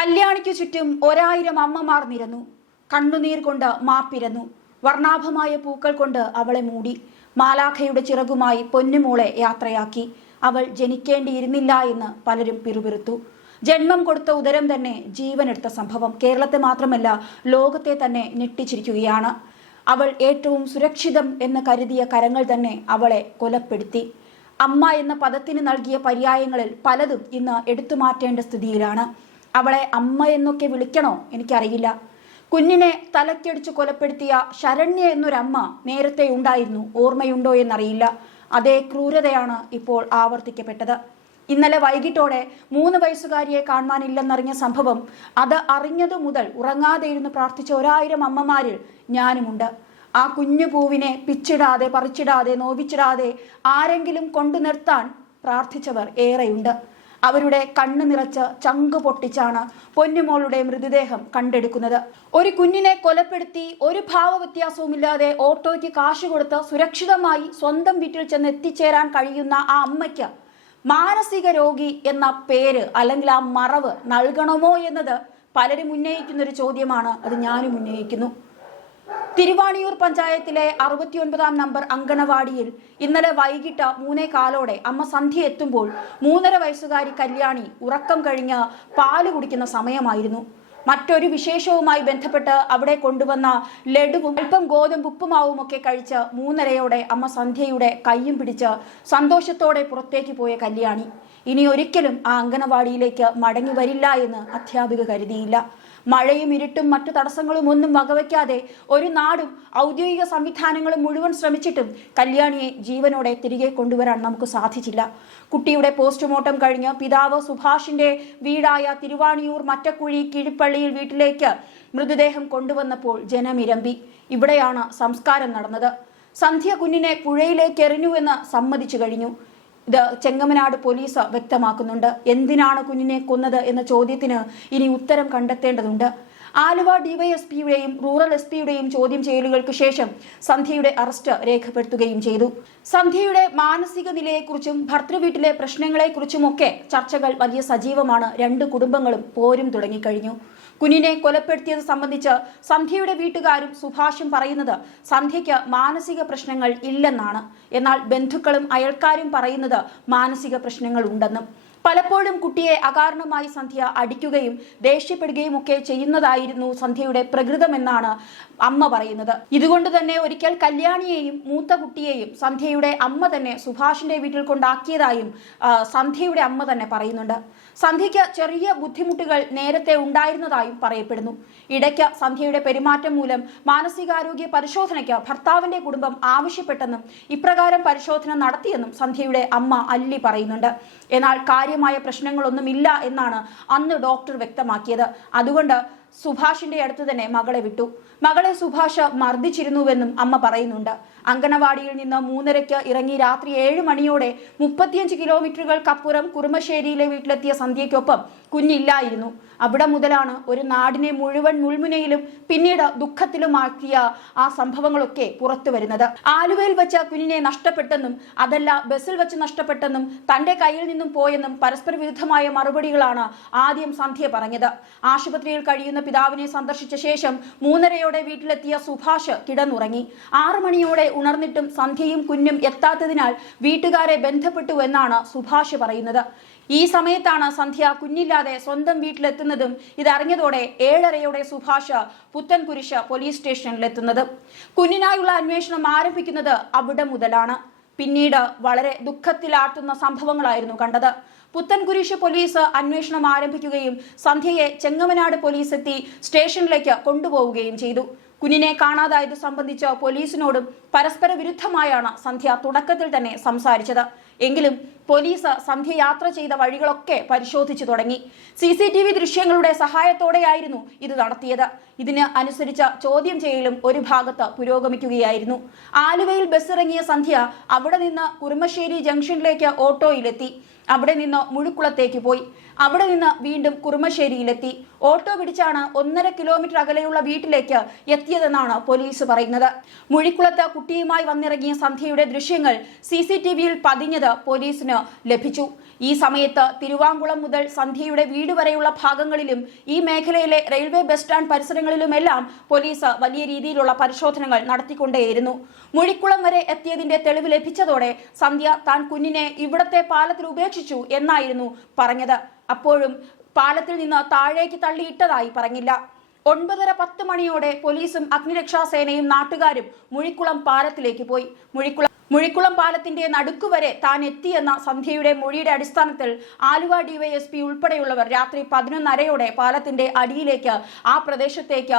കല്യാണിക്കു ചുറ്റും 1000 അമ്മമാർ നിരന്നു. കണ്ണുനീർ കൊണ്ട് മാപ്പിരന്നു. വർണ്ണാഭമായ പൂക്കൾ കൊണ്ട് അവളെ മൂടി. മാലാഖയുടെ ചിറകുമായി പൊന്നുമോളെ യാത്രയാക്കി. അവൾ ജനിക്കേണ്ടിയിരുന്നില്ല എന്ന് പലരും പിറുപിറുത്തു. ജന്മം കൊടുത്ത ഉദരം തന്നെ ജീവനെടുത്ത സംഭവം കേരളത്തെ മാത്രമല്ല ലോകത്തെ തന്നെ ഞെട്ടിച്ചിരിക്കുകയാണ്. അവൾ ഏറ്റവും സുരക്ഷിതം എന്ന് കരുതിയ കരങ്ങൾ തന്നെ അവളെ കൊലപ്പെടുത്തി. അമ്മ എന്ന പദത്തിന് നൽകിയ പര്യായങ്ങളിൽ പലതും ഇന്ന് എടുത്തു മാറ്റേണ്ട സ്ഥിതിയിലാണ്. അവളെ അമ്മ എന്നൊക്കെ വിളിക്കണോ എനിക്കറിയില്ല. കുഞ്ഞിനെ തലക്കടിച്ച് കൊലപ്പെടുത്തിയ ശരണ്യ എന്നൊരമ്മ നേരത്തെ ഉണ്ടായിരുന്നു, ഓർമ്മയുണ്ടോ എന്നറിയില്ല. അതേ ക്രൂരതയാണ് ഇപ്പോൾ ആവർത്തിക്കപ്പെട്ടത്. ഇന്നലെ വൈകിട്ടോടെ 3 വയസ്സുകാരിയെ കാണാനില്ലെന്നറിഞ്ഞ സംഭവം, അത് അറിഞ്ഞതു മുതൽ ഉറങ്ങാതെ ഇരുന്ന് പ്രാർത്ഥിച്ച 1000 അമ്മമാരിൽ ഞാനുമുണ്ട്. ആ കുഞ്ഞു പൂവിനെ പിച്ചിടാതെ പറിച്ചിടാതെ നോവിച്ചിടാതെ ആരെങ്കിലും കൊണ്ടു നിർത്താൻ പ്രാർത്ഥിച്ചവർ ഏറെയുണ്ട്. അവരുടെ കണ്ണു നിറച്ച് ചങ്കു പൊട്ടിച്ചാണ് പൊന്നുമോളുടെ മൃതദേഹം കണ്ടെടുക്കുന്നത്. ഒരു കുഞ്ഞിനെ കൊലപ്പെടുത്തി ഒരു ഭാവവ്യത്യാസവുമില്ലാതെ ഓട്ടോയ്ക്ക് കാശ് കൊടുത്ത് സുരക്ഷിതമായി സ്വന്തം വീട്ടിൽ ചെന്ന് എത്തിച്ചേരാൻ കഴിയുന്ന ആ അമ്മയ്ക്ക് മാനസിക രോഗി എന്ന പേര് അല്ലെങ്കിൽ ആ മറവ് നൽകണമോ എന്നത് പലരും ഉന്നയിക്കുന്ന ഒരു ചോദ്യമാണ്. അത് ഞാനും ഉന്നയിക്കുന്നു. തിരുവാണിയൂർ പഞ്ചായത്തിലെ 69-ാം നമ്പർ അങ്കണവാടിയിൽ ഇന്നലെ വൈകിട്ട് 3:15 അമ്മ സന്ധ്യ എത്തുമ്പോൾ 3.5 വയസ്സുകാരി കല്യാണി ഉറക്കം കഴിഞ്ഞ് പാല് കുടിക്കുന്ന സമയമായിരുന്നു. മറ്റൊരു വിശേഷവുമായി ബന്ധപ്പെട്ട് അവിടെ കൊണ്ടുവന്ന ലഡുവും അല്പം ഗോതമ്പ് ഉപ്പുമാവും ഒക്കെ കഴിച്ച് 3:30 അമ്മ സന്ധ്യയുടെ കയ്യും പിടിച്ച് സന്തോഷത്തോടെ പുറത്തേക്ക് പോയ കല്യാണി ഇനി ഒരിക്കലും ആ അങ്കണവാടിയിലേക്ക് മടങ്ങി വരില്ല എന്ന് അധ്യാപിക കരുതിയില്ല. മഴയും ഇരുട്ടും മറ്റു തടസ്സങ്ങളും ഒന്നും വകവയ്ക്കാതെ ഒരു നാടും ഔദ്യോഗിക സംവിധാനങ്ങളും മുഴുവൻ ശ്രമിച്ചിട്ടും കല്യാണിയെ ജീവനോടെ തിരികെ കൊണ്ടുവരാൻ നമുക്ക് സാധിച്ചില്ല. കുട്ടിയുടെ പോസ്റ്റ്മോർട്ടം കഴിഞ്ഞ് പിതാവ് സുഭാഷിന്റെ വീടായ തിരുവാണിയൂർ മറ്റക്കുഴി കീഴ്പള്ളിയിൽ വീട്ടിലേക്ക് മൃതദേഹം കൊണ്ടുവന്നപ്പോൾ ജനമിരമ്പി. ഇവിടെയാണ് സംസ്കാരം നടന്നത്. സന്ധ്യ കുഞ്ഞിനെ പുഴയിലേക്ക് എറിഞ്ഞുവെന്ന് സമ്മതിച്ചു കഴിഞ്ഞു. ഇത് ചെങ്ങമനാട് പോലീസ് വ്യക്തമാക്കുന്നുണ്ട്. എന്തിനാണ് കുഞ്ഞിനെ കൊന്നത് എന്ന ചോദ്യത്തിന് ഇനി ഉത്തരം കണ്ടെത്തേണ്ടതുണ്ട്. ആലുവ ഡിവൈഎസ്പിയുടെയും റൂറൽ എസ്പിയുടെയും ചോദ്യം ചെയ്യലുകൾക്ക് ശേഷം സന്ധ്യയുടെ അറസ്റ്റ് രേഖപ്പെടുത്തുകയും ചെയ്തു. സന്ധ്യയുടെ മാനസിക നിലയെക്കുറിച്ചും ഭർത്തൃവീട്ടിലെ പ്രശ്നങ്ങളെക്കുറിച്ചുമൊക്കെ ചർച്ചകൾ വലിയ സജീവമാണ്. 2 കുടുംബങ്ങളും പോരും തുടങ്ങിക്കഴിഞ്ഞു. കുഞ്ഞിനെ കൊലപ്പെടുത്തിയത് സംബന്ധിച്ച് സന്ധ്യയുടെ വീട്ടുകാരും സുഭാഷും പറയുന്നത് സന്ധ്യയ്ക്ക് മാനസിക പ്രശ്നങ്ങൾ ഇല്ലെന്നാണ്. എന്നാൽ ബന്ധുക്കളും അയൽക്കാരും പറയുന്നത് മാനസിക പ്രശ്നങ്ങൾ ഉണ്ടെന്നും പലപ്പോഴും കുട്ടിയെ അകാരണമായി സന്ധ്യ അടിക്കുകയും ദേഷ്യപ്പെടുകയും ഒക്കെ ചെയ്യുന്നതായിരുന്നു സന്ധ്യയുടെ പ്രകൃതമെന്നാണ് അമ്മ പറയുന്നത്. ഇതുകൊണ്ട് തന്നെ ഒരിക്കൽ കല്യാണിയെയും മൂത്ത കുട്ടിയെയും സന്ധ്യയുടെ അമ്മ തന്നെ സുഭാഷിന്റെ വീട്ടിൽ കൊണ്ടാക്കിയതായും സന്ധ്യയുടെ അമ്മ തന്നെ പറയുന്നുണ്ട്. സന്ധ്യയ്ക്ക് ചെറിയ ബുദ്ധിമുട്ടുകൾ നേരത്തെ ഉണ്ടായിരുന്നതായും പറയപ്പെടുന്നു. ഇടയ്ക്ക് സന്ധ്യയുടെ പെരുമാറ്റം മൂലം മാനസികാരോഗ്യ പരിശോധനയ്ക്ക് ഭർത്താവിന്റെ കുടുംബം ആവശ്യപ്പെട്ടെന്നും ഇപ്രകാരം പരിശോധന നടത്തിയെന്നും സന്ധ്യയുടെ അമ്മ അല്ലി പറയുന്നുണ്ട്. എന്നാൽ കാര്യമായ പ്രശ്നങ്ങളൊന്നുമില്ല എന്നാണ് അന്ന് ഡോക്ടർ വ്യക്തമാക്കിയത്. അതുകൊണ്ട് സുഭാഷിന്റെ അടുത്ത് തന്നെ മകളെ വിട്ടു. മകളെ സുഭാഷ് മർദ്ദിച്ചിരുന്നുവെന്നും അമ്മ പറയുന്നുണ്ട്. അങ്കണവാടിയിൽ നിന്ന് 3:30 ഇറങ്ങി രാത്രി 7 മണിയോടെ 35 കിലോമീറ്ററുകൾക്കപ്പുറം കുറുമശ്ശേരിയിലെ വീട്ടിലെത്തിയ സന്ധ്യയ്ക്കൊപ്പം കുഞ്ഞില്ലായിരുന്നു. അവിടെ മുതലാണ് ഒരു നാടിനെ മുഴുവൻ മുൾമുനയിലും പിന്നീട് ദുഃഖത്തിലുമാക്കിയ ആ സംഭവങ്ങളൊക്കെ പുറത്തു വരുന്നത്. ആലുവയിൽ വെച്ച് കുഞ്ഞിനെ നഷ്ടപ്പെട്ടെന്നും അതല്ല ബസ്സിൽ വെച്ച് നഷ്ടപ്പെട്ടെന്നും തന്റെ കയ്യിൽ നിന്നും പോയെന്നും പരസ്പര വിരുദ്ധമായ മറുപടികളാണ് ആദ്യം സന്ധ്യ പറഞ്ഞത്. ആശുപത്രിയിൽ കഴിയുന്ന പിതാവിനെ സന്ദർശിച്ച ശേഷം 3:30 വീട്ടിലെത്തിയ സുഭാഷ് കിടന്നുറങ്ങി. 6 മണിയോടെ ഉണർന്നിട്ടും സന്ധ്യയും കുഞ്ഞും എത്താത്തതിനാൽ വീട്ടുകാരെ ബന്ധപ്പെട്ടു എന്നാണ് സുഭാഷ് പറയുന്നത്. ഈ സമയത്താണ് സന്ധ്യ കുഞ്ഞില്ലാതെ സ്വന്തം വീട്ടിലെത്തുന്നതും ഇതറിഞ്ഞതോടെ 7:30 സുഭാഷ് പുത്തൻകുരിശ് പോലീസ് സ്റ്റേഷനിലെത്തുന്നത്. കുഞ്ഞിനായുള്ള അന്വേഷണം ആരംഭിക്കുന്നത് അവിടെ മുതലാണ്. പിന്നീട് വളരെ ദുഃഖത്തിലാട്ടുന്ന സംഭവങ്ങളായിരുന്നു കണ്ടത്. പുത്തൻകുരിശ് പോലീസ് അന്വേഷണം ആരംഭിക്കുകയും സന്ധ്യയെ ചെങ്ങമനാട് പോലീസ് എത്തി സ്റ്റേഷനിലേക്ക് കൊണ്ടുപോവുകയും ചെയ്തു. കുഞ്ഞിനെ കാണാതായത് സംബന്ധിച്ച് പോലീസിനോടും പരസ്പര വിരുദ്ധമായാണ് സന്ധ്യ തുടക്കത്തിൽ തന്നെ സംസാരിച്ചത്. എങ്കിലും പോലീസ് സന്ധ്യ യാത്ര ചെയ്ത വഴികളൊക്കെ പരിശോധിച്ചു തുടങ്ങി. CCTV ദൃശ്യങ്ങളുടെ സഹായത്തോടെയായിരുന്നു ഇത് നടത്തിയത്. ഇതിന് അനുസരിച്ച ചോദ്യം ചെയ്യലും ഒരു ഭാഗത്ത് പുരോഗമിക്കുകയായിരുന്നു. ആലുവയിൽ ബസ് ഇറങ്ങിയ സന്ധ്യ അവിടെ നിന്ന് കുറുമശ്ശേരി ജംഗ്ഷനിലേക്ക് ഓട്ടോയിലെത്തി. അവിടെ നിന്ന് മുഴുക്കുളത്തേക്ക് പോയി. അവിടെ നിന്ന് വീണ്ടും കുറുമശ്ശേരിയിലെത്തി. ഓട്ടോ പിടിച്ചാണ് 1.5 കിലോമീറ്റർ അകലെയുള്ള വീട്ടിലേക്ക് എത്തിയതെന്നാണ് പോലീസ് പറയുന്നത്. മുഴിക്കുളത്ത് കുട്ടിയുമായി വന്നിറങ്ങിയ സന്ധ്യയുടെ ദൃശ്യങ്ങൾ CCTVയിൽ പതിഞ്ഞത് പോലീസിന് ലഭിച്ചു. ഈ സമയത്ത് തിരുവാങ്കുളം മുതൽ സന്ധ്യയുടെ വീട് വരെയുള്ള ഭാഗങ്ങളിലും ഈ മേഖലയിലെ റെയിൽവേ ബസ് സ്റ്റാൻഡ് പരിസരങ്ങളിലുമെല്ലാം പോലീസ് വലിയ രീതിയിലുള്ള പരിശോധനകൾ നടത്തിക്കൊണ്ടേയിരുന്നു. മുഴിക്കുളം വരെ എത്തിയതിന്റെ തെളിവ് ലഭിച്ചതോടെ സന്ധ്യ താൻ കുഞ്ഞിനെ ഇവിടത്തെ പാലത്തിൽ ഉപേക്ഷിച്ചു എന്നായിരുന്നു പറഞ്ഞത്. അപ്പോഴും പാലത്തിൽ നിന്ന് താഴേക്ക് തള്ളിയിട്ടതായി പറഞ്ഞില്ല. 9:30-10 മണിയോടെ പോലീസും അഗ്നിരക്ഷാസേനയും നാട്ടുകാരും മുഴിക്കുളം പാലത്തിലേക്ക് പോയി. മുഴിക്കുളം പാലത്തിന്റെ നടുക്കുവരെ താൻ എത്തിയെന്ന സന്ധ്യയുടെ മൊഴിയുടെ അടിസ്ഥാനത്തിൽ ആലുവ DYSP ഉൾപ്പെടെയുള്ളവർ രാത്രി 11:30 പാലത്തിന്റെ അടിയിലേക്ക് ആ പ്രദേശത്തേക്ക്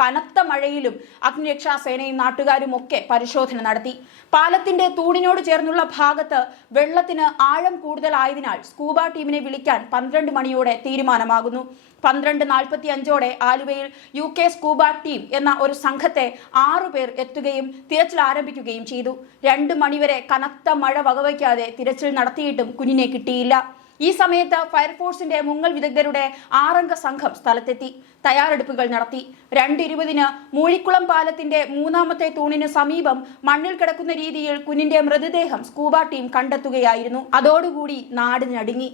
കനത്ത മഴയിലും അഗ്നിരക്ഷാസേനയും നാട്ടുകാരും ഒക്കെ പരിശോധന നടത്തി. പാലത്തിന്റെ തൂണിനോട് ചേർന്നുള്ള ഭാഗത്ത് വെള്ളത്തിന് ആഴം കൂടുതലായതിനാൽ സ്കൂബ ടീമിനെ വിളിക്കാൻ 12 മണിയോടെ തീരുമാനമാകുന്നു. 12:45 ആലുവയിൽ UK സ്കൂബ ടീം എന്ന ഒരു സംഘത്തെ 6 പേർ എത്തുകയും തിരച്ചിൽ ആരംഭിക്കുകയും ചെയ്തു. 2 മണിവരെ കനത്ത മഴ വകവയ്ക്കാതെ തിരച്ചിൽ നടത്തിയിട്ടും കുഞ്ഞിനെ കിട്ടിയില്ല. ഈ സമയത്ത് ഫയർഫോഴ്സിന്റെ മുങ്ങൽ വിദഗ്ധരുടെ 6 അംഗ സംഘം സ്ഥലത്തെത്തി തയ്യാറെടുപ്പുകൾ നടത്തി. 2:20 മൂഴിക്കുളം പാലത്തിന്റെ 3ാമത്തെ തൂണിന് സമീപം മണ്ണിൽ കിടക്കുന്ന രീതിയിൽ കുഞ്ഞിന്റെ മൃതദേഹം സ്കൂബ ടീം കണ്ടെത്തുകയായിരുന്നു. അതോടുകൂടി നാട് നടുങ്ങി.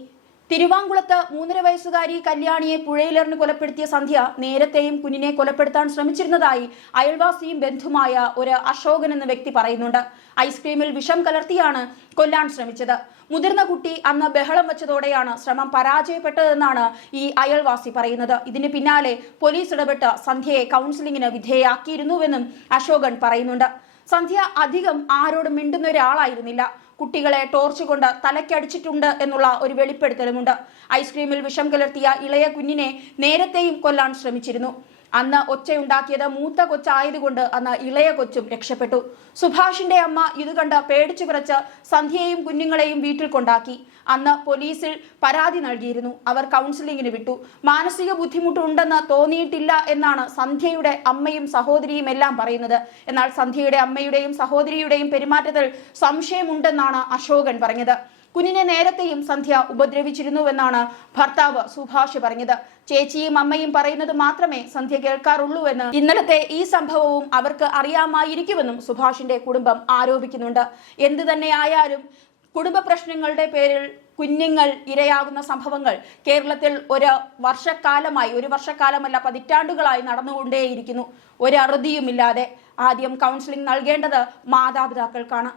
തിരുവാങ്കുളത്ത് 3.5 വയസ്സുകാരി കല്യാണിയെ പുഴയിലെറിഞ്ഞ് കൊലപ്പെടുത്തിയ സന്ധ്യ നേരത്തെയും കുഞ്ഞിനെ കൊലപ്പെടുത്താൻ ശ്രമിച്ചിരുന്നതായി അയൽവാസിയും ബന്ധുമായ ഒരു അശോകൻ എന്ന വ്യക്തി പറയുന്നുണ്ട്. ഐസ്ക്രീമിൽ വിഷം കലർത്തിയാണ് കൊല്ലാൻ ശ്രമിച്ചത്. മുതിർന്ന കുട്ടി അന്ന് ബഹളം വെച്ചതോടെയാണ് ശ്രമം പരാജയപ്പെട്ടതെന്നാണ് ഈ അയൽവാസി പറയുന്നത്. ഇതിന് പിന്നാലെ പോലീസ് ഇടപെട്ട് സന്ധ്യയെ കൗൺസിലിംഗിന് വിധേയയാക്കിയിരുന്നുവെന്നും അശോകൻ പറയുന്നുണ്ട്. സന്ധ്യ അധികം ആരോടും മിണ്ടുന്ന ഒരാളായിരുന്നില്ല. കുട്ടികളെ ടോർച്ച് കൊണ്ട് തലയ്ക്കടിച്ചിട്ടുണ്ട് എന്നുള്ള ഒരു വെളിപ്പെടുത്തലുമുണ്ട്. ഐസ്ക്രീമിൽ വിഷം കലർത്തിയ ഇളയ കുഞ്ഞിനെ നേരത്തെയും കൊല്ലാൻ ശ്രമിച്ചിരുന്നു. അന്ന് ഒച്ചയുണ്ടാക്കിയത് മൂത്ത കൊച്ചായതുകൊണ്ട് അന്ന് ഇളയ കൊച്ചും രക്ഷപ്പെട്ടു. സുഭാഷിന്റെ അമ്മ ഇത് കണ്ട് പേടിച്ചു വിറച്ച് സന്ധ്യയെയും കുഞ്ഞുങ്ങളെയും വീട്ടിൽ കൊണ്ടാക്കി. അന്ന് പോലീസിൽ പരാതി നൽകിയിരുന്നു. അവർ കൗൺസിലിംഗിന് വിട്ടു. മാനസിക ബുദ്ധിമുട്ടുണ്ടെന്ന് തോന്നിയിട്ടില്ല എന്നാണ് സന്ധ്യയുടെ അമ്മയും സഹോദരിയും എല്ലാം പറയുന്നത്. എന്നാൽ സന്ധ്യയുടെ അമ്മയുടെയും സഹോദരിയുടെയും പെരുമാറ്റത്തിൽ സംശയമുണ്ടെന്നാണ് അശോകൻ പറഞ്ഞത്. കുഞ്ഞിനെ നേരത്തെയും സന്ധ്യ ഉപദ്രവിച്ചിരുന്നുവെന്നാണ് ഭർത്താവ് സുഭാഷ് പറഞ്ഞത്. ചേച്ചിയും അമ്മയും പറയുന്നത് മാത്രമേ സന്ധ്യ കേൾക്കാറുള്ളൂവെന്ന് ഇന്നലത്തെ ഈ സംഭവവും അവർക്ക് അറിയാമായിരിക്കുമെന്നും സുഭാഷിന്റെ കുടുംബം ആരോപിക്കുന്നുണ്ട്. എന്തു തന്നെയായാലും കുടുംബ പ്രശ്നങ്ങളുടെ പേരിൽ കുഞ്ഞുങ്ങൾ ഇരയാകുന്ന സംഭവങ്ങൾ കേരളത്തിൽ ഒരു വർഷക്കാലമല്ല പതിറ്റാണ്ടുകളായി നടന്നുകൊണ്ടേയിരിക്കുന്നു. ഒരു അറുതിയുമില്ലാതെ. ആദ്യം കൗൺസിലിംഗ് നൽകേണ്ടത് മാതാപിതാക്കൾക്കാണ്.